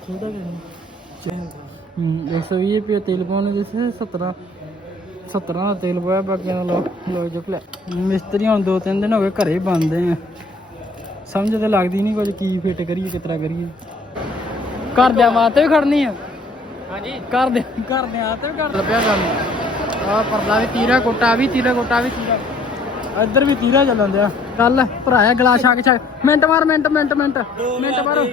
ਖੁੱਲਦਾ ਕਿ ਹੂੰ 120 ਰੁਪਏ ਤੇਲ ਪਾਉਣੇ ਜਿਸੇ 17 17 ਦਾ ਤੇਲ ਪਾਇਆ ਬਾਕੀਆਂ ਦਾ ਲੋ ਲੋ ਚੁੱਕ ਲਿਆ ਮਿਸਤਰੀ ਹੁਣ ਦੋ ਤਿੰਨ ਦਿਨ ਹੋ ਗਏ ਘਰੇ ਹੀ ਬੰਦੇ ਆ। ਸਮਝ ਤੇ ਲੱਗਦੀ ਨਹੀਂ ਕੁਝ ਕੀ ਫਿੱਟ ਕਰੀਏ ਕਿਤਰਾ ਕਰੀਏ। ਘਰ ਦੇ ਵਾਸਤੇ ਵੀ ਖੜਨੀ ਆ। ਹਾਂਜੀ। ਘਰ ਦੇ ਘਰ ਦੇ ਆਤੇ ਵੀ ਕਰ ਲੱਭਿਆ ਕੰਮ ਆ ਪਰਲਾ ਵੀ ਤੀਰਾ ਕੋਟਾ ਵੀ ਤੀਰਾ ਕੋਟਾ ਵੀ ਤੀਰਾ। ਇੱਧਰ ਵੀ ਤੀਰਾ ਚੱਲਣ ਦਿਆ। ਕੱਲ ਭਰਾਇਆ ਗਲਾ ਛਾਕ ਛਕ। ਮਿੰਟ ਮਾਰ, ਮਿੰਟ ਮਿੰਟ ਮਿੰਟ। ਮਿੰਟ ਮਾਰੋ।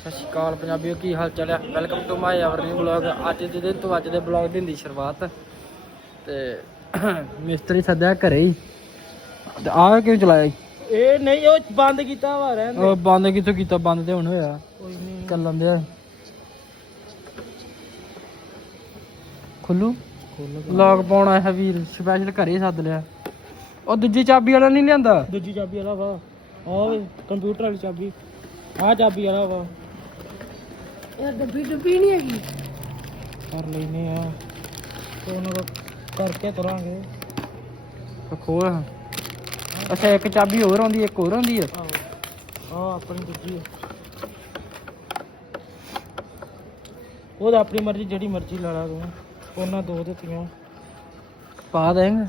ਸਤਿ ਸ਼੍ਰੀ ਅਕਾਲ ਪੰਜਾਬੀਓ, ਕੀ ਹਾਲ ਚਾਲ ਹੈ welcome to my our new blog ਅੱਜ ਦੇ ਦਿਨ ਤੋਂ ਅੱਜ ਦੇ ਬਲੌਗ ਦੀ ਹੁੰਦੀ ਸ਼ੁਰੂਆਤ। ਤੇ ਮਿਸਤਰੀ ਸੱਦਿਆ ਘਰੇ ਹੀ। ਤੇ ਆਹ ਕਿਉਂ ਚਲਾਇਆ ਈ? ਇਹ ਨਹੀਂ ਉਹ ਬੰਦ ਕੀਤਾ ਵਾ ਰਹਿਣ ਉਹ ਬੰਦ ਕਿੱਥੋਂ ਕੀਤਾ? ਬੰਦ ਤੇ ਹੁਣ ਹੋਇਆ। ਕੋਈ ਨਹੀਂ। ਚੱਲਣ ਦਿਆ ਖੁੱਲੂ? ਲੌਕ ਪਾਉਣਾ ਹੈ ਵੀਰ ਸਪੈਸ਼ਲ ਘਰੇ ਸੱਦ ਲਿਆ। ਉਹ ਦੂਜੀ ਚਾਬੀ ਵਾਲਾ ਨਹੀਂ ਲਿਆਂਦਾ? ਦੂਜੀ ਚਾਬੀ ਵਾਲਾ ਵਾ। ਆਹ ਵੇ ਕੰਪਿਊਟਰ ਵਾਲੀ ਚਾਬੀ। ਆਹ ਚਾਬੀ ਵਾਲਾ ਵਾ। ਯਾਰ ਡੱਬੀ ਡੱਬੀ ਨਹੀਂ ਹੈਗੀ। ਕਰ ਲੈਨੇ ਆ। ਤੇ ਉਹਨਾਂ ਦਾ ਕਰਕੇ ਤੁਰਾਂਗੇ। ਖੋਲ। ਅੱਛਾ ਇੱਕ ਚਾਬੀ ਹੋਰ ਆਉਂਦੀ ਇੱਕ ਹੋਰ ਆਉਂਦੀ ਹੈ ਆਹੋ। ਆਪਣੀ ਦੂਜੀ ਆ। ਉਹਦਾ ਆਪਣੀ ਮਰਜ਼ੀ ਜਿਹੜੀ ਮਰਜ਼ੀ ਲਾ ਲਾ ਤੂੰ। ਉਹਨਾਂ ਦੋ ਦਿੱਤੀਆਂ। ਪਾ ਦੇਂਗੇ?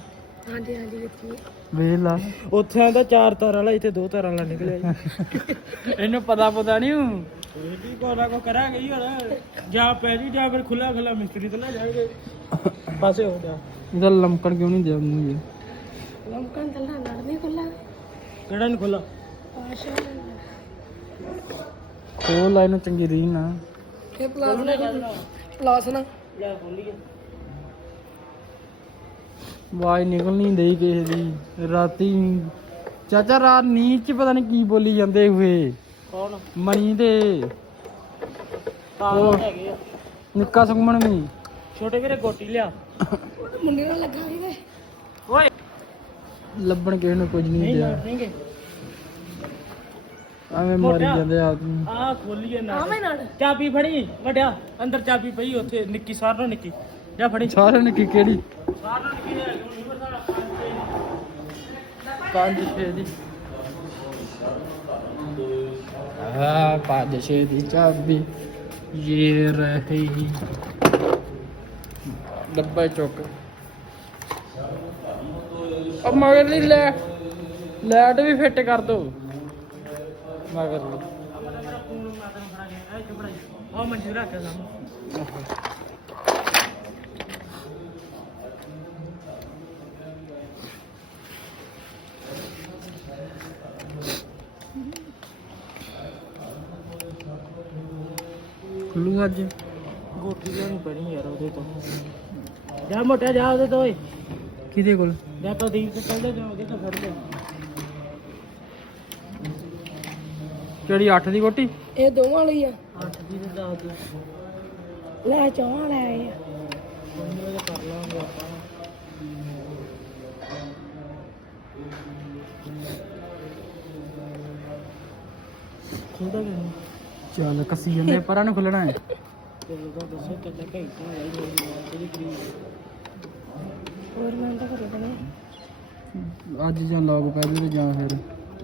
ਹਾਂਜੀ ਹਾਂਜੀ ਵਿੱਚ ਵੇਖ ਲਾ। ਉੱਥੇ ਆਂਦਾ ਚਾਰ ਤਾਰ ਵਾਲਾ ਇੱਥੇ ਦੋ ਤਾਰਾਂ ਵਾਲਾ ਨਿਕਲਿਆ ਜੀ। ਇਹਨੂੰ ਪਤਾ ਪਤਾ ਨਹੀਂ ਹੂੰ ਇਹ ਵੀ ਕੋਨਾ ਕੋ ਕਰਾਂਗੇ ਹੀ ਹੁਣ। ਜਾਂ ਪੈ ਜੀ ਜਾਂ ਫਿਰ ਖੁੱਲਾ ਖੁੱਲਾ ਮਿਸਤਰੀ ਤੇ ਲੈ ਜਾਵਾਂਗੇ ਪਾਸੇ ਹੋ ਜਾ। ਇਹਦਾ ਲਮਕਣ ਕਿਉਂ ਨਹੀਂ ਦਿਆ ਇਹ ਲੰਕਣ ਚੱਲਣਾ ਲੜ ਨਹੀਂ ਖੁੱਲਾ ਕਿਹੜਾ ਨਹੀਂ ਖੁੱਲਾ ਪਾਸ਼ਾ। ਖੋਲ ਲਾ ਇਹਨੂੰ ਚੰਗੀ ਰੀਨ ਨਾ। ਇਹ ਪਲਾਸ ਨਾ ਪਲਾਸ ਨਾ। ਲੈ ਖੋਲੀਏ ਆਵਾਜ਼ ਨਿਕਲ ਨਹੀਂ ਡਈ ਕਿਸੇ ਦੀ। ਰਾਤੀ ਚਾਚਾ ਰਾਤ ਨੀਂਦ ਚ ਪਤਾ ਨਹੀਂ ਕੀ ਬੋਲੀ ਜਾਂਦੇ ਹੋਏ। ਕੌਣ? ਮਣੀ ਦੇ। ਤਾਂ ਉਹ। ਹੈਗੇ ਆ। ਨਿੱਕਾ ਸੁਖਮਣ ਵੀ। ਛੋਟੇ ਵੀਰੇ ਗੋਟੀ ਲਿਆ। ਮੁੰਡੇ ਨਾਲ ਲੱਗਾ ਸੀ ਤੇ ਲੱਭਣ ਕਿਸੇ ਨੂੰ ਕੁਝ ਨਹੀਂ ਨਹੀਂ ਦਿਆ। ਲੜਨਗੇ ਐਵੇਂ ਮਾਰੀ ਜਾਂਦੇ ਆਪ ਨੂੰ ਆਹ ਖੋਲੀਏ ਨਾ ਆਵੇਂ ਨਾਲ। ਚਾਬੀ ਫੜੀ ਵੱਡਿਆ ਅੰਦਰ ਚਾਬੀ ਪਈ ਉੱਥੇ ਨਿੱਕੀ ਸਾਰੋਂ ਨਿੱਕੀ। ਜਾ ਫੜੀ। ਸਾਰਿਆਂ ਨੇ ਕੀ ਕਿਹੜੀ? ਸਾਰੋਂ ਨਿੱਕੀ ਦੇ ਯੂਨੀਵਰਸਲ ਪੰਜ ਛੇ ਦੀ। ਆ ਪੰਜ ਛੇ ਦੀ ਚਾਬੀ। ਇਹ ਰਹੀ। ਡੱਬਾ ਚੁੱਕ। ਅਬ ਮਗਰ ਲਈ ਲੈ ਲੈਟ ਵੀ ਫਿੱਟ ਕਰ ਦੋ। ਮਗਰ ਉਹ ਮਨਜ਼ੂਰ ਰੱਖ ਸਾਨੂੰ ਖੁੱਲੂ ਅੱਜ। ਗੋਟੀ ਲੈਣੀ ਪੈਣੀ ਯਾਰ ਉਹਦੇ ਤੋਂ। ਜਾ ਮੋਟਾ ਜਾ ਉਹਦੇ ਤੋਂ ਓਏ। ਕਿਹਦੇ ਕੋਲ। ਜਾ ਪ੍ਰਦੀਪ ਤੇ ਚੱਲ ਜਾ ਉਹਦੇ ਤੋਂ ਫੜ ਲੈ ਕਿਹੜੀ 8 ਦੀ ਕੋਟੀ? ਇਹ ਦੋਵਾਂ ਲਈ ਆ। ਅੱਠ ਦੀ ਤੇ ਦੀ। ਲੈ ਚੌਹਾਂ ਲੈ ਆਏ ਆ। ਕੋਈ ਉਹਦੇ ਕਰ ਲਾਂਗੇ ਆਪਾਂ ਖੁੱਲਦਾ ਕਿ ਨਹੀਂ? ਚੱਲ ਕੱਸੀ ਜਾਂਦੇ ਪਰਾਂ ਨੂੰ ਖੁੱਲਣਾ ਹੈ। ਤੇ ਉਹਦਾ ਦੱਸੋ ਕਿੰਨੇ ਘੰਟੇ ਆਈ ਮੇਰੀ ਜਿਹੜੀ ਕਰੀਬ ਹੋਰ ਮੈਂ ਤਾਂ ਘਰੇ ਬਣੇ ਅੱਜ ਜਾਂ ਲੌਗ ਪੈ ਜੂ ਤੇ ਜਾਂ ਫਿਰ।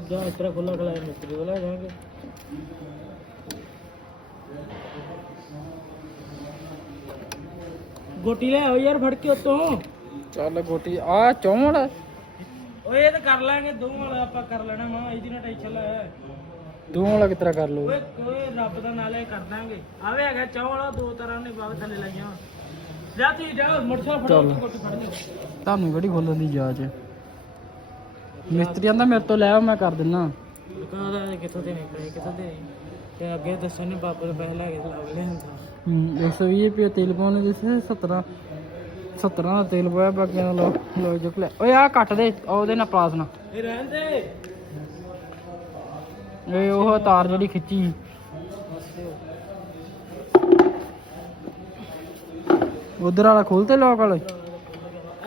ਜਾਂ ਇਸ ਤਰ੍ਹਾਂ ਖੁੱਲਾ ਖਲਾਇਆ ਮਿਸਤਰੀ ਕੋਲ ਲੈ ਜਾਵਾਂਗੇ ਗੋਟੀ ਲੈ ਆਓ ਯਾਰ ਫੜ ਕੇ ਉਤੋਂ। ਚੱਲ ਗੋਟੀ ਆ ਚੌਂਵਲ। ਓਏ ਇਹ ਤਾਂ ਕਰ ਲਾਂਗੇ ਦੋ ਵਾਲਾ ਆਪਾਂ ਕਰ ਲੈਣਾ ਮਾਂ ਇਹਦੀ ਨਾ ਟੈਨਸ਼ਨ ਲੈ। ਦੋ ਵਾਲਾ ਕਿਤਰਾ ਕਰ ਲੋ ਓਏ ਓਏ ਰੱਬ ਦਾ ਨਾਂ ਲੈ ਕਰ ਦਾਂਗੇ। ਆਵੇ ਹੈਗਾ ਚੌ ਵਾਲਾ ਦੋ ਤਰ੍ਹਾਂ ਨੇ ਬਾਗ ਥੱਲੇ ਲਾਈਆਂ। ਜਾ ਤੀ ਜਾ ਮੋਟਰਸਾਈਕਲ ਚੱਲ। ਤੁਹਾਨੂੰ ਕਿਹੜੀ ਖੋਲਣ ਦੀ ਜਾਚ ਹੈ? ਮਿਸਤਰੀ ਆਂਦਾ ਮੇਰੇ ਤੋਂ ਲੈ ਆ ਮੈਂ ਕਰ ਦਿੰਨਾ। ਕਹਿੰਦਾ ਕਿੱਥੋਂ ਦੇ ਨਿਕਲੇ ਕਿੱਥੋਂ ਦੇ ਤੇ ਅੱਗੇ ਦੱਸਣ ਨੇ ਬਾਬੇ ਦੇ ਪੈਸੇ ਲੈ ਕੇ ਲੱਗ ਲਿਆ ਹੁੰਦਾ ਹੂੰ 120 ਰੁਪਏ ਤੇਲ ਪਾਉਣੇ ਜਿਸੇ 17 17 ਦਾ ਤੇਲ ਪਾਇਆ ਬਾਕੀਆਂ ਦਾ ਲੋ ਲੋ ਚੁੱਕ ਲਿਆ ਓਏ ਆ ਕੱਟ ਦੇ ਉਹ ਉਹਦੇ ਨਾਲ ਪਲਾਸ ਨਾ ਇਹ ਰਹਿਣ ਦੇ। ਇਹ ਉਹ ਤਾਰ ਜਿਹੜੀ ਖਿੱਚੀ ਸੀ। ਉਧਰ ਵਾਲਾ ਖੋਲਤੇ ਲੋਕ ਵਾਲੇ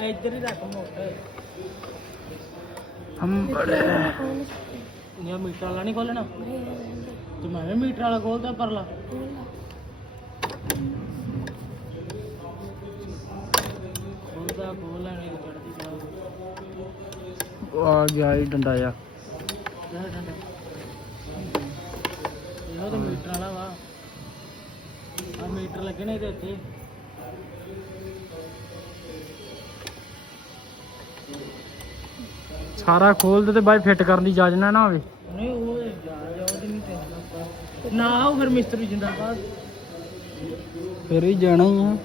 ਇੱਧਰ ਹੀ ਰੱਖ ਮੋਟਰ ਹਮ ਬੜੇ। ਇਹ ਮੀਟਰ ਵਾਲਾ ਨਹੀਂ ਖੋਲਣਾ? ਤੇ ਮੈਂ ਵੀ ਮੀਟਰ ਵਾਲਾ ਖੋਲਦਾ ਪਰਲਾ। ਖੋਲਦਾ ਖੋਲ ਚੜਦੀ ਆ ਗਿਆ ਇਹ ਡੰਡਾ ਆ ਜਾ ਇਹੋ ਤਾਂ ਮੀਟਰ ਵਾਲਾ ਵਾ। ਆ ਮੀਟਰ ਲੱਗਣੇ ਇਹਦੇ ਉੱਤੇ। ਸਾਰਾ ਖੋਲ ਦੇ ਤੇ ਬਾਈ ਫਿੱਟ ਕਰਨ ਦੀ ਇਜਾਜ਼ਤ ਨਾ ਨਾ ਹੋਵੇ। ਨਹੀਂ ਉਹ ਜਾ ਨਹੀਂ ਤੇ ਨਾ ਉਹ ਫਿਰ ਮਿਸਤਰੀ ਜਿੰਦਾਬਾਦ। ਫਿਰ ਵੀ ਜਾਣਾ ਹੀ ਆ।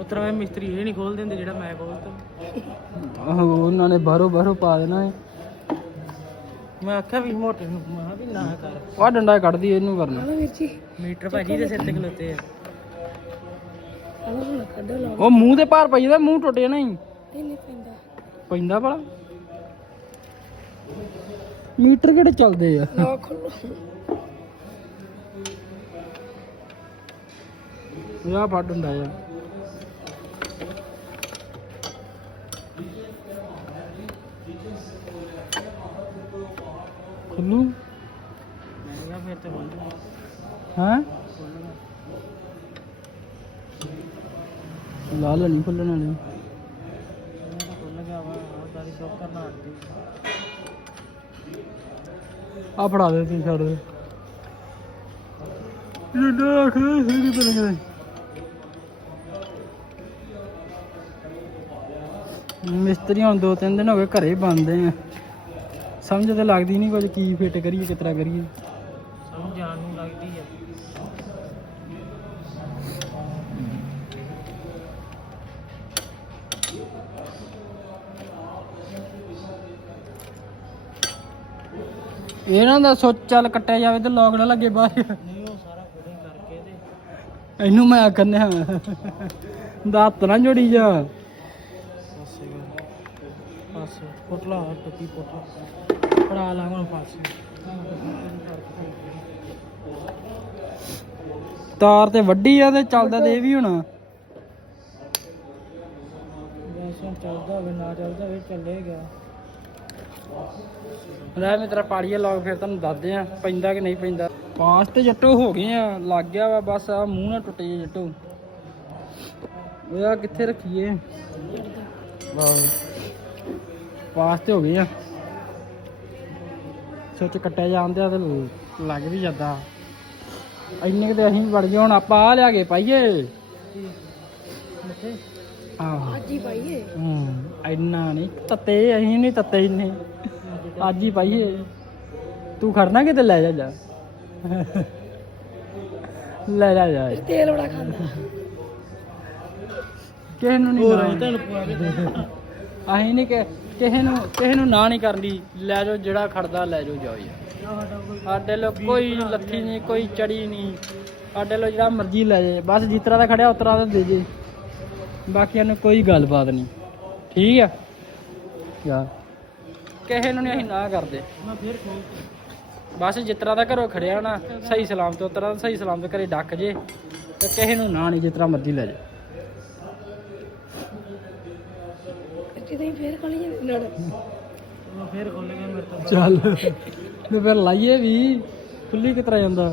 ਉਤਰਾ ਵੇ ਮਿਸਤਰੀ ਇਹ ਨਹੀਂ ਖੋਲ ਦਿੰਦੇ ਜਿਹੜਾ ਮੈਂ ਖੋਲਦਾ। ਆਹੋ ਉਹਨਾਂ ਨੇ ਬਾਹਰੋਂ ਬਾਹਰੋਂ ਪਾ ਦੇਣਾ ਹੈ ਮੈਂ ਆਖਿਆ ਵੀ ਮੋਟੇ ਨੂੰ ਮੈਂ ਵੀ ਨਾ ਕਰ। ਆ ਡੰਡਾ ਕੱਢਦੀ ਇਹਨੂੰ ਕਰਨਾ। ਮੀਟਰ ਭਾਜੀ ਦੇ ਸਿਰ ਤੇ ਖਲੋਤੇ ਆ। ਕੱਢੋ ਲਾ ਉਹ ਮੂੰਹ ਤੇ ਭਾਰ ਪਈ ਜਾਂਦਾ ਮੂੰਹ ਟੁੱਟ ਜਾਣਾ ਹੀ ਨਹੀਂ ਪੈਂਦਾ। ਪੈਂਦਾ ਭਲਾ। ਮੀਟਰ ਕਿਹੜੇ ਚੱਲਦੇ ਆ? ਖੋਲੋ। ਆ ਫੜ ਹੁੰਦਾ ਆ। ਖੁੱਲੂ ਮੈਂ ਕਿਹਾ ਫਿਰ ਤੇ ਖੋਲ ਦੂੰਗਾ ਹਾਂ ਖੋਲਣਾ ਲਾਲ ਨਹੀਂ ਖੁੱਲਣ ਵਾਲੇ। ਖੁੱਲ ਗਿਆ ਵਾ ਉਹ ਦਾਰੀ ਸ਼ੌਕ ਕਰਨਾ ਆ ਫੜਾ ਦੇ। ਤੂੰ ਛੱਡ ਦੇ ਜਿੱਦਾਂ ਆਖਦੇ ਸਿੱਧੀ ਪਰ ਗਏ ਮਿਸਤਰੀ ਹੁਣ ਦੋ ਤਿੰਨ ਦਿਨ ਹੋ ਗਏ ਘਰੇ ਬੰਦੇ ਆ। ਸਮਝ ਤੇ ਲੱਗਦੀ ਨਹੀਂ ਕੁਝ ਕੀ ਫਿੱਟ ਕਰੀਏ ਕਿਤਰਾ ਕਰੀਏ। ਸਮਝ ਜਾਣ ਨੂੰ ਇਹਨਾਂ ਦਾ ਸੋਚ ਚੱਲ ਕੱਟਿਆ ਜਾਵੇ ਤੇ ਲੋਕ ਨਾ ਲੱਗੇ ਬਾਹਰ। ਨਹੀਂ ਉਹ ਸਾਰਾ ਫਿਟਿੰਗ ਕਰਕੇ ਤੇ ਇਹਨੂੰ ਮੈਂ ਆਖਣਿਆ ਦਾਤ ਨਾ ਜੋੜੀ ਜਾ। ਪਾਸੇ ਪੁੱਟਲਾ ਟੱਪੀ ਪੁੱਟਲਾ ਪੜਾ ਲਾ ਹੁਣ ਤਾਰ ਤੇ ਵੱਡੀ ਆ ਤੇ ਚੱਲਦਾ ਤੇ ਇਹ ਵੀ ਹੋਣਾ। ਵੈਸੇ ਚੱਲਦਾ ਹੋਵੇ, ਨਾ ਚੱਲਦਾ ਹੋਵੇ, ਚੱਲੇਗਾ। ਲੈ ਮੈਂ ਤੇਰਾ ਪਾੜੀਏ ਲੌਗ ਫਿਰ ਤੁਹਾਨੂੰ ਦੱਸਦੇ ਆ ਪੈਂਦਾ ਕਿ ਨਹੀਂ ਪੈਂਦਾ। ਪਾਸ ਤੇ ਜੱਟੋ ਹੋ ਗਏ ਆ ਲੱਗ ਗਿਆ ਵਾ ਬਸ ਆ ਮੂੰਹ ਨਾ ਟੁੱਟ ਜੇ ਜੱਟੋ। ਆ ਕਿੱਥੇ ਰੱਖੀਏ? ਵਾਹ। ਪਾਸ ਤੇ ਹੋ ਗਏ ਆ। ਸੋਚ ਕੱਟਿਆ ਜਾਂਦੇ ਆ ਤੇ ਲੱਗ ਵੀ ਜਾਂਦਾ। ਇੰਨੇ ਕੁ ਤੇ ਅਸੀਂ ਵੜ ਗਏ ਹੁਣ ਆਪਾਂ ਆ ਲਿਆ ਕੇ ਪਾਈਏ। ਆਹ ਅੱਜ ਹੀ ਪਾਈਏ? ਹੂੰ। ਇੰਨਾ ਨਹੀਂ ਤੱਤੇ ਅਸੀਂ ਨਹੀਂ ਤੱਤੇ ਇੰਨੇ। ਅੱਜ ਹੀ ਪਾਈਏ। ਤੂੰ ਖੜਨਾ ਕਿਤੇ? ਲੈ ਜਾ ਜਾ। ਲੈ ਜਾ ਜਾ। ਤੇਲ ਬੜਾ ਖਾਂਦਾ। ਕਿਸੇ ਨੂੰ ਨਹੀਂ ਨਾ। ਅਸੀਂ ਨਹੀਂ ਕਿ ਕਿਸੇ ਨੂੰ ਕਿਸੇ ਨੂੰ ਨਾ ਨਹੀਂ ਕਰਨੀ। ਲੈ ਜਾਓ ਜਿਹੜਾ ਖੜਦਾ ਲੈ ਜਾਓ ਜਾਓ ਯਾਰ ਸਾਡਾ ਲੋ ਕੋਈ ਲੱਥੀ ਨਹੀਂ ਕੋਈ ਚੜੀ ਨਹੀਂ। ਸਾਡੇ ਲੋ ਜਿਹੜਾ ਮਰਜ਼ੀ ਲੈ ਜਾਏ। ਬਸ ਜਿਸ ਤਰ੍ਹਾਂ ਦਾ ਖੜਿਆ ਉਸ ਤਰ੍ਹਾਂ ਦਾ ਦੇ ਜੇ। ਬਾਕੀਆਂ ਨੂੰ ਕੋਈ ਗੱਲਬਾਤ ਨਹੀਂ। ਠੀਕ ਆ। ਯਾਰ। ਕਿਸੇ ਨੂੰ ਨਹੀਂ ਅਸੀਂ ਨਾ ਕਰਦੇ। ਮੈਂ ਫਿਰ ਖੋਲ ਬਸ ਜਿਸ ਤਰ੍ਹਾਂ ਦਾ ਘਰੋਂ ਖੜਿਆ ਨਾ ਸਹੀ ਸਲਾਮਤ ਉਸ ਤਰ੍ਹਾਂ ਦਾ ਸਹੀ ਸਲਾਮਤ ਘਰੇ ਡੱਕ ਜੇ ਤੇ ਕਿਸੇ ਨੂੰ ਨਾ ਨਹੀਂ ਜਿਸ ਤਰ੍ਹਾਂ ਮਰਜ਼ੀ ਲੈ ਜਾ ਕਿਤੇ ਫੇਰ ਖੋਲੀ ਜਾਂਦੇ ਨੜ ਮੈਂ ਫਿਰ ਖੋਲ ਗਿਆ ਮੇਰੇ ਤੋਂ ਚੱਲ। ਤੇ ਫਿਰ ਲਾਈਏ ਵੀ ਖੁੱਲੀ ਕਿਤਰਾ ਜਾਂਦਾ?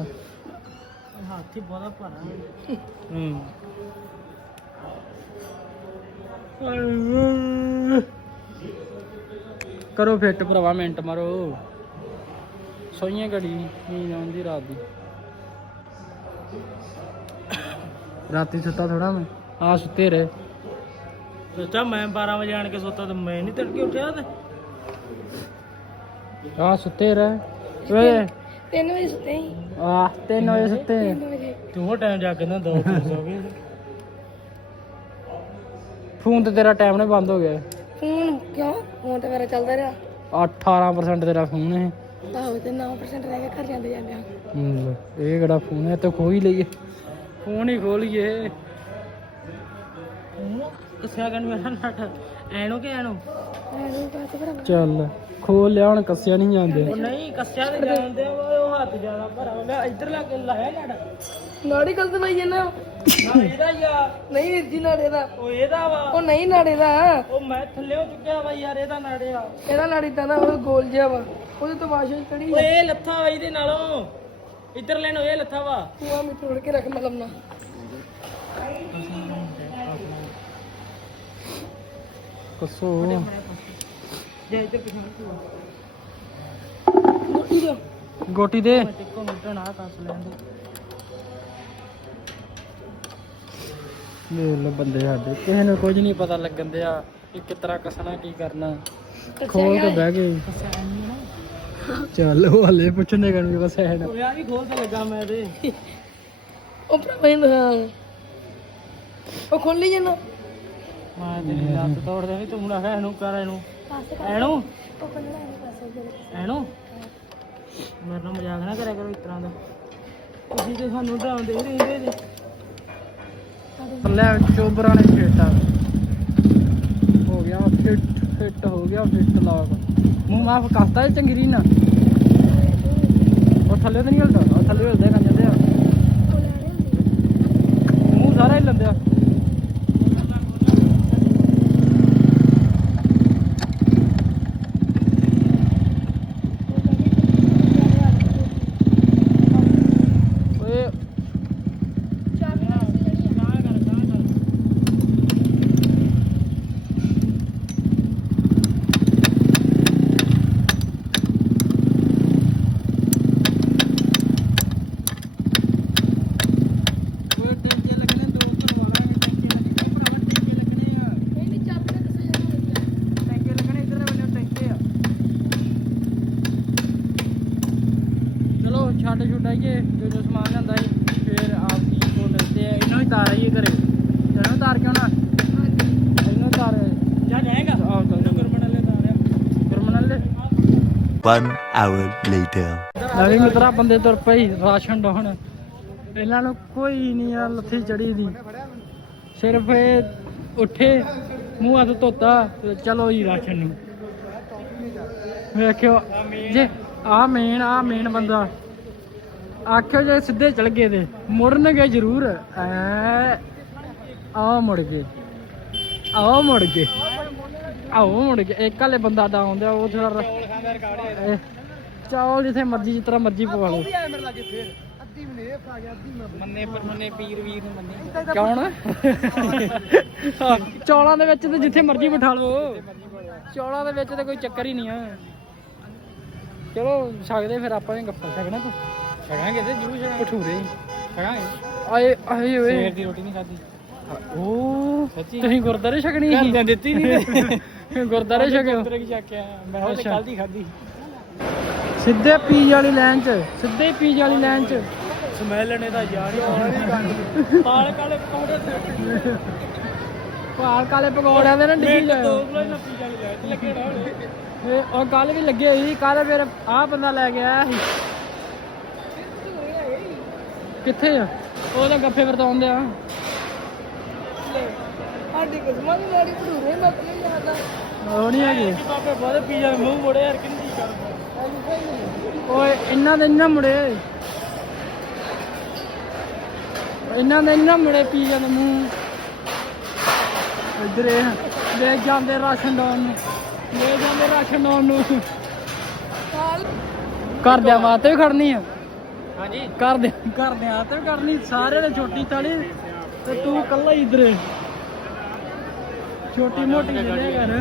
ਹੱਥ ਹੀ ਬਹੁਤਾ ਭਾਰਾ। ਹੂੰ। ਕਰੋ ਫਿੱਟ ਭਰਾਵਾ ਮਿੰਟ ਮਾਰੋ। ਸੋਈਆਂ ਘੜੀ ਨੀਂਦ ਆਉਂਦੀ ਰਾਤ ਦੀ। ਰਾਤੀ ਸੁੱਤਾ ਥੋੜਾ ਮੈਂ। ਆ ਸੁੱਤੇ ਰਹੇ। ਸੋਚਾ ਮੈਂ 12 ਵਜੇ ਆਣ ਕੇ ਸੁੱਤਾ ਤੇ ਮੈਂ ਨਹੀਂ ਤੜਕੇ ਉੱਠਿਆ ਤੇ। ਆ ਸੁੱਤੇ ਰਹੇ। ਵੇ 3 ਵਜੇ ਸੁੱਤੇ ਆ 3 ਵਜੇ ਸੁੱਤੇ। 3 ਵਜੇ। ਤੂੰ ਉਹ ਟਾਈਮ ਜਾ ਕੇ ਨਾ ਦੋ ਤਿੰਨ ਸੌ ਗਏ ਫੋਨ ਤੇ ਤੇਰਾ ਟਾਈਮ ਨੇ ਬੰਦ ਹੋ ਗਿਆ। ਫੋਨ? ਕਿਉਂ? ਫੋਨ ਤੇ ਮੇਰਾ ਚੱਲਦਾ ਰਿਹਾ। 18% ਤੇਰਾ ਫੋਨ ਹੈ ਆਹੋ ਤੇ 9% ਰਹਿ ਗਿਆ ਘਰ ਜਾਂਦੇ ਜਾਂਦੇ। ਇਹ ਕਿਹੜਾ ਫੋਨ ਹੈ? ਤੇ ਖੋ ਹੀ ਲਈਏ। ਫੋਨ ਹੀ ਖੋ ਲਈਏ। ਉਹਨੂੰ ਕਿਸਿਆ ਕਰਨ ਮੇਰਾ ਨਟ ਐਨੂੰ ਕਿ ਐਨੂੰ ਐਨੂੰ ਬਾਤ ਭਰਾ ਚੱਲ ਖੋਲ ਲਿਆ ਹੁਣ ਕੱਸਿਆ ਨਹੀਂ ਜਾਂਦੇ। ਉਹ ਨਹੀਂ ਕੱਸਿਆ ਤੇ ਜਾਣਦੇ ਆ ਉਹ ਹੱਥ ਜ਼ਿਆਦਾ ਭਰਾ ਮੈਂ ਇੱਧਰ ਲਾ ਕੇ ਲਾਇਆ ਨਟ ਨਾੜੀ ਗਲਤ ਲਾਈ ਜਨਾ ਨਾ ਇਹਦਾ ਹੀ ਆ ਨਹੀਂ ਵੀਰ ਜੀ ਨਾੜੇ ਦਾ। ਉਹ ਇਹਦਾ ਵਾ। ਉਹ ਨਹੀਂ ਨਾੜੇ ਦਾ। ਉਹ ਮੈਂ ਥੱਲੇ ਹੋ ਚੁੱਕਿਆ ਵਾ ਯਾਰ ਇਹਦਾ ਨਾੜਿਆ ਇਹਦਾ ਨਾੜੀ ਤਾਂ ਨਾ ਉਹ ਗੋਲ ਜਿਹਾ ਵਾ। ਉਹਦੇ ਤੋਂ ਵਾਸ਼ਾ ਚੜੀ ਓਏ ਇਹ ਲੱਥਾ ਵਾ ਇਹਦੇ ਨਾਲੋਂ। ਇੱਧਰ ਲੈਣ ਇਹ ਲੱਥਾ ਵਾ। ਤੂੰ ਆ ਮੈਂ ਤੋੜ ਕੇ ਰੱਖ ਮਲਮ ਨਾ। ਕਸੋ। ਜੇ ਇੱਧਰ ਪਿਛਾਂ ਤੂੰ ਰੋਟੀ ਦਿਓ ਗੋਟੀ ਦੇ। ਟਿੱਕੋ ਮਿੰਟਾਂ ਨਾ ਕੱਸ ਲੈਣ ਦੇ। ਵੇਖ ਲੋ ਬੰਦੇ ਸਾਡੇ ਕਿਸੇ ਨੂੰ ਕੁਝ ਨਹੀਂ ਪਤਾ ਲੱਗਣ ਦਿਆ ਕਿ ਕਿਸ ਤਰ੍ਹਾਂ ਕਸਣਾ ਕੀ ਕਰਨਾ। ਖੋਲ ਕੇ ਬਹਿ ਗਏ। ਚੱਲ ਉਹ ਹਲੇ ਪੁੱਛਣੇ ਕਰਨ ਵੀ ਬਸ ਹੈ ਨਾ। ਉਹ ਯਾਰ ਵੀ ਖੋਲ ਤੇ ਲੱਗਾ ਮੈਂ ਤੇ। ਉਹ ਹਾਂ ਉਹ ਖੋਲੀ ਜਨਾ ਮੈਂ ਤੇਰੀ ਲੱਤ ਤੋੜ ਦੇਣੀ ਤੂੰ ਮੁੰਡਾ ਹੈ ਇਹਨੂੰ ਕਰ ਇਹਨੂੰ। ਇਹਨੂੰ ਇਹਨੂੰ ਮੇਰੇ ਨਾਲ ਮਜ਼ਾਕ ਨਾ ਕਰਿਆ ਕਰੋ ਇਸ ਤਰ੍ਹਾਂ ਦਾ। ਤੁਸੀਂ ਤੇ ਸਾਨੂੰ ਡਰਾਉਂਦੇ ਰਹਿੰਦੇ ਜੀ। ਲੈ ਚੋਬਰਾਂ ਨੇ ਫੇਟਾ ਹੋ ਗਿਆ ਫਿੱਟ ਫਿੱਟ ਹੋ ਗਿਆ ਫਿੱਟ ਲਾਗ। ਮੂੰਹ ਮਾਫ ਕਰਤਾ ਇਹ ਚੰਗੀ ਰੀ ਨਾ ਉਹ ਥੱਲੇ ਤੇ ਨਹੀਂ ਹਿਲਦਾ ਉਹ ਥੱਲੇ ਹਿਲਦੇ ਕਰ ਜਾਂਦੇ ਆ। ਮੂੰਹ ਸਾਰਾ ਹੀ ਲੰਦਿਆ ਓਏ ਓਏ ਟੈਂਕੇ ਲੱਗਣੇ ਦੋ ਭਰਵਾਵਾਂਗੇ ਟੈਂਕੇ ਲੱਗਣੇ ਭਰਾਵਾ ਟੈਂਕੇ ਲੱਗਣੇ ਆ ਨਹੀਂ ਨਹੀਂ ਚੱਲ ਕੇ ਦੱਸੇ ਜਾਣਾ ਟੈਂਕੇ ਲੱਗਣੇ ਇਧਰ ਦੇ ਬੰਨੇ ਟੈਂਕੇ ਆ ਚਲੋ ਛੱਡ ਛੁੱਟ ਆਈਏ ਜੋ ਜੋ ਸਮਾਨ ਲਿਆਂਦਾ ਸੀ ਫਿਰ ਆਪ ਜੀ ਕੋ ਲੈਂਦੇ ਆ ਇਹਨੂੰ ਹੀ ਤਾਰ ਆਈਏ ਘਰੇ ਚਲੋ ਤਾਰ ਕਿਉਂ ਨਾ ਇਹਨੂੰ ਤਾਰ ਜਾ ਜਾਏਗਾ ਆਹ ਚੱਲ ਗੁਰਮਣ ਲੈ ਦਾ ਰਿਹਾ ਗੁਰਮਨਲ ਲੈ One hour later. ਨਵੀਂ ਮਿੱਤਰਾ, ਬੰਦੇ ਤੁਰ ਪਈ ਰਾਸ਼ਨ ਡਾਉਣ। ਇਹਨਾਂ ਨੂੰ ਕੋਈ ਨਹੀਂ ਆ ਲੱਥੀ ਚੜੀ ਦੀ। ਸਿਰਫ ਇਹ ਉੱਠੇ, ਮੂੰਹ ਹੱਥ ਧੋਤਾ ਚਲੋ ਜੀ ਰਾਸ਼ਨ ਨੂੰ। ਵੇਖਿਓ ਜੇ ਆ ਮੇਨ ਆ ਮੇਨ ਬੰਦਾ। ਆਖਿਓ ਜੇ ਸਿੱਧੇ ਚਲ ਗਏ ਤੇ, ਮੁੜਨਗੇ ਜ਼ਰੂਰ। ਐ ਆ ਮੁੜ ਗਏ। ਆਓ ਮੁੜ ਗਏ। ਆਓ ਮੁੜ ਗਏ। ਇੱਕ ਵਾਲੇ ਬੰਦਾ ਦਾ ਆਉਂਦਾ, ਉਹ ਥੋੜਾ ਇਹ ਚਾਵਲ ਜਿੱਥੇ ਮਰਜ਼ੀ ਜਿਸ ਤਰ੍ਹਾਂ ਮਰਜ਼ੀ ਪਵਾ ਲਓ। ਮੰਨੇ ਪਰ ਮੰਨੇ ਪੀਰ ਵੀਰ ਨੂੰ ਮੰਨੇ। ਕੌਣ? ਚੌਲਾਂ ਦੇ ਵਿੱਚ ਤੇ ਜਿੱਥੇ ਮਰਜ਼ੀ ਬਿਠਾ ਲਓ। ਚੌਲਾਂ ਦੇ ਵਿੱਚ ਤੇ ਕੋਈ ਚੱਕਰ ਹੀ ਨਹੀਂ ਆ। ਚਲੋ ਛਕਦੇ ਫਿਰ ਆਪਾਂ ਵੀ ਗੱਪਾਂ ਛਕਣਾ ਤੂੰ। ਛਕਾਂਗੇ ਤੇ ਜਰੂਰ ਛਕਾਂਗੇ। ਭਠੂਰੇ। ਛਕਾਂਗੇ। ਆਏ ਆਏ ਓਏ ਸਵੇਰ ਦੀ ਰੋਟੀ ਨਹੀਂ ਉਹ ਸੱਚੀ? ਤੁਸੀਂ ਗੁਰਦਾਰੇ ਛਕਣੀ ਸੀ। ਦਿੱਤੀ ਨੀ ਗੁਰਦਾਰੇ ਛਕਿਓ ਤੇਰੇ ਕੀ ਆਇਆ ਮੈਂ ਉਹ ਅੱਛਾ। ਕੱਲ ਦੀ ਖਾਧੀ ਸਿੱਧੇ ਪੀਜ ਵਾਲੀ ਲਾਈਨ 'ਚ ਸਿੱਧੇ ਪੀਜ ਵਾਲੀ ਲਾਈਨ 'ਚ। ਸਮੈਲ ਨੇ ਤਾਂ ਯਾਰ ਹੀ ਪਾਲ ਕਾਲੇ ਪਕੌੜੇ ਭਾਲ ਕਾਲੇ ਪਕੌੜਿਆਂ ਦੇ ਨਾ ਮਿੰਟ ਜਾਓ ਦੋ ਕਿਲੋ ਨਾ ਪੀ ਜਾਣੀ ਲੈ ਤੇ ਲੱਗੇ ਨਾ। ਇਹ ਉਹ ਕੱਲ ਵੀ ਲੱਗੇ ਹੋਈ ਕੱਲ ਫਿਰ ਆਹ ਬੰਦਾ ਲੈ ਆਇਆ ਸੀ। ਕਿੱਥੇ ਆ? ਉਹ ਤਾਂ ਗੱਫੇ ਵਰਤਾਉਂਦੇ ਆ। ਸਾਡੀ ਕਿਸਮਤ ਦੀ ਨਾੜੀ ਭੜੂਰੇ ਮਤ ਨਹੀਂ ਜਾਂਦਾ। ਉਹ ਨਹੀਂ ਹੈਗੇ। ਬਾਬੇ ਬਾਦੇ ਪੀਜ਼ਾ ਦੇ ਮੂੰਹ ਮੋੜੇ ਯਾਰ ਕਿੰਨੀ ਕਰਦਾ। ਓਏ ਇਹਨਾਂ ਦੇ ਇੰਨਾ ਮੁੜੇ। ਇਹਨਾਂ ਦੇ ਇੰਨਾ ਮੁੜੇ ਪੀ ਜਾਂਦੇ ਮੂੰਹ। ਇੱਧਰ ਇਹ ਲੈ ਜਾਂਦੇ ਰਾਸ਼ਨ ਡਾਉਣ ਨੂੰ। ਲੈ ਜਾਂਦੇ ਰਾਸ਼ਨ ਡਾਉਣ ਨੂੰ। ਘਰ ਦੇ ਮਾਤੇ ਵੀ ਖੜਨੀ ਆ। ਹਾਂਜੀ। ਘਰ ਦੇ ਘਰ ਦੇ ਆਤੇ ਵੀ ਕਰਨੀ ਸਾਰੇ ਨੇ ਛੋਟੀ ਤਾਲੀ ਤੇ ਤੂੰ ਇਕੱਲਾ ਹੀ ਇੱਧਰ। ਛੋਟੀ ਮੋਟੀ ਜਿਹੜੇ ਘਰ।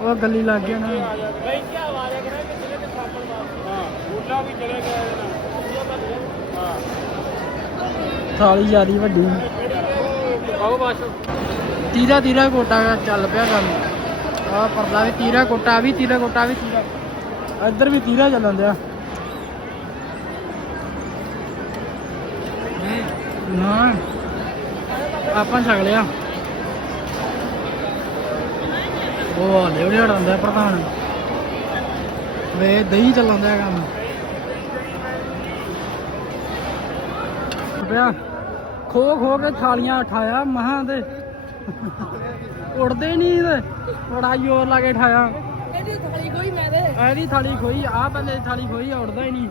ਉਹ ਗੱਲੀ ਲੱਗ ਗਿਆ ਨਾ। ਬਈ ਕੀ ਆਵਾਜ਼ ਹੈ ਕਿ ਚਲੇ ਤੇ ਸਾਪੜ ਦਾ ਹਾਂ ਬੁੱਢਾ ਵੀ ਚਲੇ ਗਿਆ ਹਾਂ। ਥਾਲੀ ਜਿਆਦੀ ਵੱਡੀ। ਆਓ ਬਾਸ਼। ਤੀਰਾ ਤੀਰਾ ਕੋਟਾ ਚੱਲ ਪਿਆ ਕੰਮ। ਆ ਪਰਲਾ ਵੀ ਤੀਰਾ ਕੋਟਾ ਵੀ ਤੀਰਾ ਕੋਟਾ ਵੀ ਤੀਰਾ ਇੱਧਰ ਵੀ ਤੀਰਾ ਚੱਲਣ ਦਿਆ। ਨਾ। ਆਪਾਂ ਛਕ ਲਿਆ। ਉਹ ਹਲੇ ਉਹਨੇ ਹਟਾਉਂਦਾ ਪ੍ਰਧਾਨ। ਵੇ ਦਹੀਂ ਚੱਲਣ ਦਿਆ ਕੰਮ ਪਿਆ ਖੋ ਖੋ ਕੇ ਥਾਲੀਆਂ ਉਠਾਇਆ ਮਹਾਂ ਤੇ। ਉੜਦੇ ਨਹੀਂ ਇਹਦੇ। ਬੜਾ ਜ਼ੋਰ ਲਾ ਕੇ ਉਠਾਇਆ। ਇਹਦੀ ਥਾਲੀ ਕੋਈ ਮੈਂ ਦੇ ਇਹਦੀ ਥਾਲੀ ਖੋਈ ਆ ਬੰਦੇ ਦੀ ਥਾਲੀ ਖੋਈ ਉੜਦਾ ਹੀ ਨਹੀਂ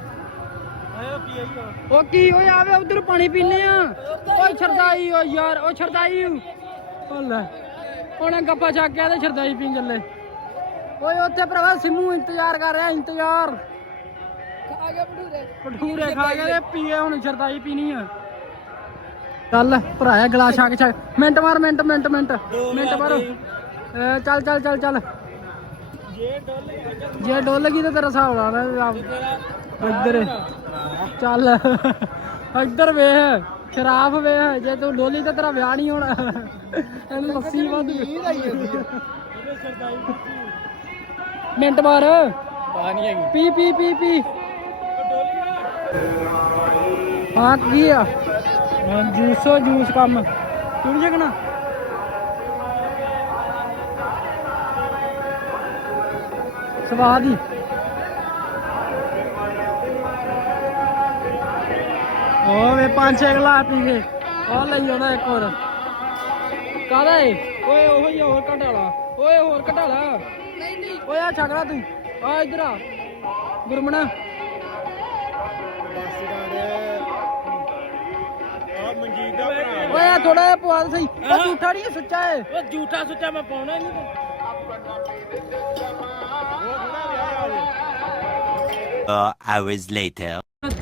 ਉਹ ਕੀ ਓਏ ਆਵੇ ਉਧਰ ਪਾਣੀ ਪੀਨੇ ਆ। ਓਏ ਛਰਦਾਈ ਓ ਯਾਰ ਓ ਛਰਦਾਈ ਓ ਲੈ। ਉਹਨੇ ਗੱਪਾ ਛੱਕ ਗਿਆ ਤੇ ਛਰਦਾਈ ਪੀਣ ਚੱਲੇ। ਓਏ ਉੱਥੇ ਭਰਾਵਾ ਸਿੰਮੂ ਇੰਤਜ਼ਾਰ ਕਰ ਰਿਹਾ ਇੰਤਜ਼ਾਰ। ਆ ਗਿਆ ਭਟੂਰੇ। ਭਟੂਰੇ ਖਾ ਕੇ ਤੇ ਪੀਏ ਹੁਣ ਛਰਦਾਈ ਪੀਣੀ ਆ। ਚੱਲ ਭਰਾਇਆ ਗਲਾਸ ਛੱਕ ਛੱਕ। ਮਿੰਟ ਮਾਰ ਮਿੰਟ ਮਿੰਟ ਮਿੰਟ। ਮਿੰਟ ਮਾਰੋ। ਚੱਲ ਚੱਲ ਚੱਲ ਚੱਲ। ਜੇ ਡੋਲ ਗਈ ਤਾਂ ਤੇਰਾ ਹਿਸਾਬ ਲਾਣਾ ਇੱਧਰ। ਚੱਲ ਇੱਧਰ ਵੇਖ। ਸ਼ਰਾਬ ਵੇਖ ਜੇ ਤੂੰ ਡੋਲੀ ਤਾਂ ਤੇਰਾ ਵਿਆਹ ਨਹੀਂ ਹੋਣਾ ਇਹਨੂੰ ਲੱਸੀ ਵੱਧ ਮਿੰਟ ਮਾਰ। ਪੀ ਪੀ ਪੀ ਪੀ। ਹਾਂ ਕੀ ਆ? ਹਾਂ, ਜੂਸੋ ਜੂਸ ਕੰਮ। ਤੂੰ ਜਗਣਾ ਸਵਾਦ ਹੀ। ਓਏ ਪੰਜ ਛੇ ਗਲਾਸ ਪੀ ਗਏ ਆ ਲਈ ਆਉਣਾ ਇੱਕ ਹੋਰ। ਕਾਹਦਾ ਏ ਓਏ ਉਹੋ ਹੀ ਆ, ਹੋਰ ਘਟਾ ਲਾ। ਓਏ ਹੋਰ ਘਟਾ ਲਾ। ਨਹੀਂ ਨਹੀਂ ਓਏ ਆ ਛਕੜਾ ਤੂੰ। ਆ ਇਧਰ ਆ। ਗੁਰਮਣਾ। ਓਏ ਥੋੜਾ ਜਿਹਾ ਪਵਾ ਦੇ ਸਹੀ। ਉਹ ਝੂਠਾ ਨਹੀਂ ਸੁੱਚਾ ਏ ਉਹ ਝੂਠਾ ਸੁੱਚਾ ਮੈਂ ਪਾਉਣਾ ਨਹੀਂ। Four hours later.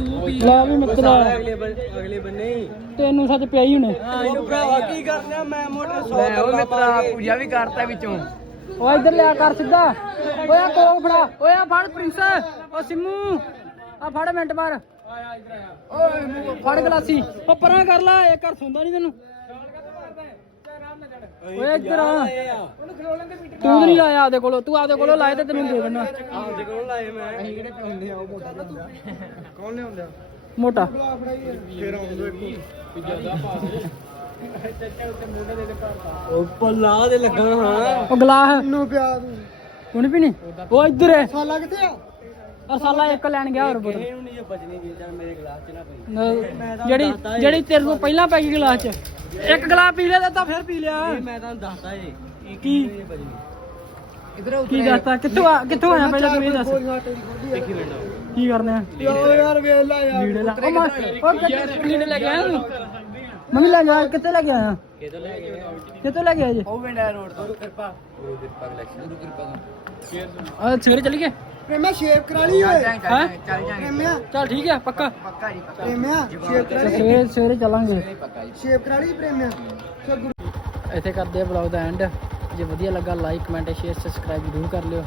ਲੈ ਵੀ ਮਿੱਤਰਾ ਅਗਲੇ ਬੰਨੇ ਹੀ। ਤੈਨੂੰ ਸੱਚ ਪਿਆ ਹੀ ਹੁਣੇ। ਇਹਨੂੰ ਭਰਾਵਾ ਕੀ ਕਰਨਾ? ਮੈਂ ਮੋਟਰ ਸੌ ਲੈ ਉਹ ਮਿੱਤਰਾ ਪੂਜਾ ਵੀ ਕਰਤਾ ਵਿੱਚੋਂ। ਓਏ ਇੱਧਰ ਲਿਆ ਕਰ ਸਿੱਧਾ। ਓਏ ਆ ਕੋਕ ਫੜਾ। ਓਏ ਆ ਫੜ ਪ੍ਰਿੰਸ। ਓ ਸਿੰਮੂ ਆ ਫੜ ਮਿੰਟ ਮਾਰ ਓਏ ਫੜ ਗਲਾਸੀ। ਓ ਪਰਾਂ ਕਰ ਲੈ ਇਹ ਘਰ ਸੁਣਦਾ ਨਹੀਂ ਤੈਨੂੰ। ਓਏ ਇੱਧਰ ਆ। ਤੂੰ ਨਹੀਂ ਲਾਇਆ ਆਪਦੇ ਕੋਲੋਂ। ਤੂੰ ਆਪਦੇ ਕੋਲੋਂ ਲਾਏ ਤੇ ਤੈਨੂੰ ਦੇ ਦੇਣਾ ਆਪਦੇ ਕੋਲ ਲਾਏ ਮੈਂ। ਅਸੀਂ ਕਿਹੜੇ ਪਾਉਂਦੇ ਆ ਉਹ ਮੋਟਾ ਕੌਣ ਲਿਆਉਂਦਾ? ਮੋਟਾ। ਫੇਰ ਆਉਂਦੋ ਇੱਕ ਜ਼ਿਆਦਾ ਪਾ ਦੇ। ਉਹ ਪੱਲਾ ਦੇ ਲੱਗਾ। ਹਾਂ ਉਹ ਗਲਾਸ। ਨੂੰ ਪਿਆ ਤੂੰ? ਨਹੀਂ ਪੀਣੀ? ਉਹ ਇੱਧਰ ਹੈ। ਸਾਲਾ ਕਿੱਥੇ ਆ? ਔਰ ਸਾਲਾ ਇੱਕ ਲੈਣ ਗਿਆ ਹੋਰ ਬੋਤਲ। ਇਹਨੂੰ ਨਹੀਂ ਬਚਣੀ ਜੀ ਚੱਲ ਮੇਰੇ ਗਲਾਸ ਚ ਨਾ ਪਈ ਜਿਹੜੀ ਜਿਹੜੀ ਤੇਰੇ ਤੋਂ ਪਹਿਲਾਂ ਪੈ ਗਈ ਗਲਾਸ ਚ। ਇੱਕ ਗਲਾਸ ਪੀ ਲਿਆ ਤਾਂ ਫਿਰ ਪੀ ਲਿਆ। ਮੈਂ ਤੁਹਾਨੂੰ ਦੱਸਦਾ ਏ ਕੀ? ਇਧਰ ਕੀ ਦੱਸਦਾ? ਕਿੱਥੋਂ ਆ ਕਿੱਥੋਂ ਆਇਆ ਪਹਿਲਾਂ ਤੂੰ ਇਹ ਦੱਸ? ਕੀ ਕਰਨਾ? ਯਾਰ ਯਾਰ ਵੇਖ ਲੈ ਯਾਰ ਉਹ ਮੈਂ ਉਹ ਕਿੱਥੇ ਲੀੜੇ ਲੈ ਕੇ ਆਇਆ ਤੂੰ? ਮੰਮੀ ਲੈ ਗਿਆ ਕਿੱਥੇ ਲੈ ਕੇ ਆਇਆ? ਲੈ ਗਏ ਕਿੱਥੋਂ ਲੈ ਕੇ ਆਇਆ ਜੀ? ਉਹ ਪਿੰਡ ਰੋਡ ਤੋਂ। ਗੁਰੂ ਕਿਰਪਾ ਗੁਰੂ ਕਿਰਪਾ ਕਲੈਕਸ਼ਨ ਗੁਰੂ ਕਿਰਪਾ ਤੋਂ ਆ ਸਵੇਰੇ ਚੱਲੀਏ ਪ੍ਰੇਮਿਆ ਸ਼ੇਵ ਕਰਾ ਲਈ ਓਏ। ਹੈ? ਚੱਲ ਜਾਾਂਗੇ ਪ੍ਰੇਮਿਆ। ਚੱਲ ਠੀਕ ਹੈ ਪੱਕਾ? ਪੱਕਾ ਜੀ ਪੱਕਾ। ਪ੍ਰੇਮਿਆ ਸ਼ੇਵ ਕਰਾ ਲਈ। ਸਵੇਰੇ ਸਵੇਰੇ ਚੱਲਾਂਗੇ। ਪੱਕਾ ਜੀ। ਸ਼ੇਵ ਕਰਾ ਲਈ ਪ੍ਰੇਮਿਆ। ਚੱਲ ਇੱਥੇ ਕਰਦੇ ਆ ਬਲੌਗ ਦਾ ਐਂਡ ਜੇ ਵਧੀਆ ਲੱਗਾ ਲਾਈਕ ਕਮੈਂਟ ਸ਼ੇਅਰ ਸਬਸਕ੍ਰਾਈਬ ਜ਼ਰੂਰ ਕਰ ਲਿਓ।